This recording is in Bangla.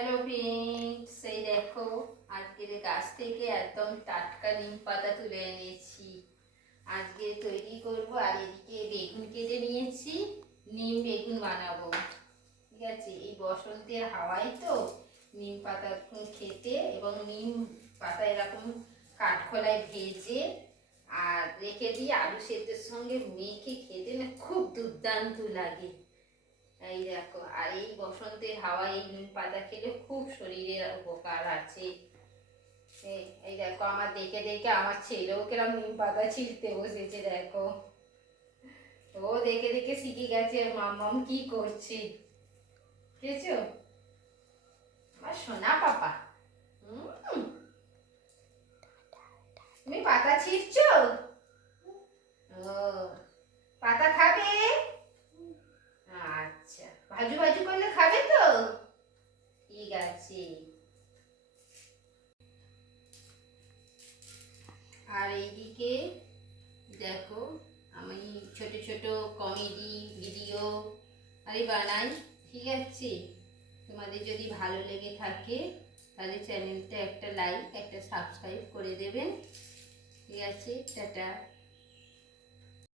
হ্যালো ফ্রেন্ডস, এই দেখো আজকের গাছ থেকে একদম টাটকা নিম পাতা তুলে এনেছি। আজকে তৈরি করব। আর এদিকে বেগুন কেটে নিয়েছি, নিম বেগুন বানাবো। ঠিক আছে, এই বসন্তের হাওয়ায় তো নিম পাতা খেতে, এবং নিম পাতা এরকম কাঠখোলায় ভেজে আর রেখে দিয়ে আলু সেদ্ধের সঙ্গে মেখে খেতে না খুব দুর্দান্ত লাগে। এই দেখো, আর এই বসন্তের হাওয়ায় এই নিম পাতা খেলে খুব শরীরের উপকার আছে। এই দেখো, আমার দেখে দেখে আমার ছেলেও কিরম নিম পাতা ছিঁড়তে বসেছে। দেখো, ও দেখে দেখে শিখে গেছে মাম্মাম কি করছে। বুঝেছো আমার সোনা পাপা? তুমি পাতা ছিঁড়ছো? ও, পাতা খাবে? আচ্ছা, ভাজু ভাজু করলে খাবে তো? ঠিক আছে। আর এইদিকে দেখো, আমি ছোট ছোট কমেডি ভিডিও আমি বানাই। ঠিক আছে, তোমাদের যদি ভালো লেগে থাকে তাহলে চ্যানেলটা একটা লাইক একটা সাবস্ক্রাইব করে দেবেন। ঠিক আছে, টাটা।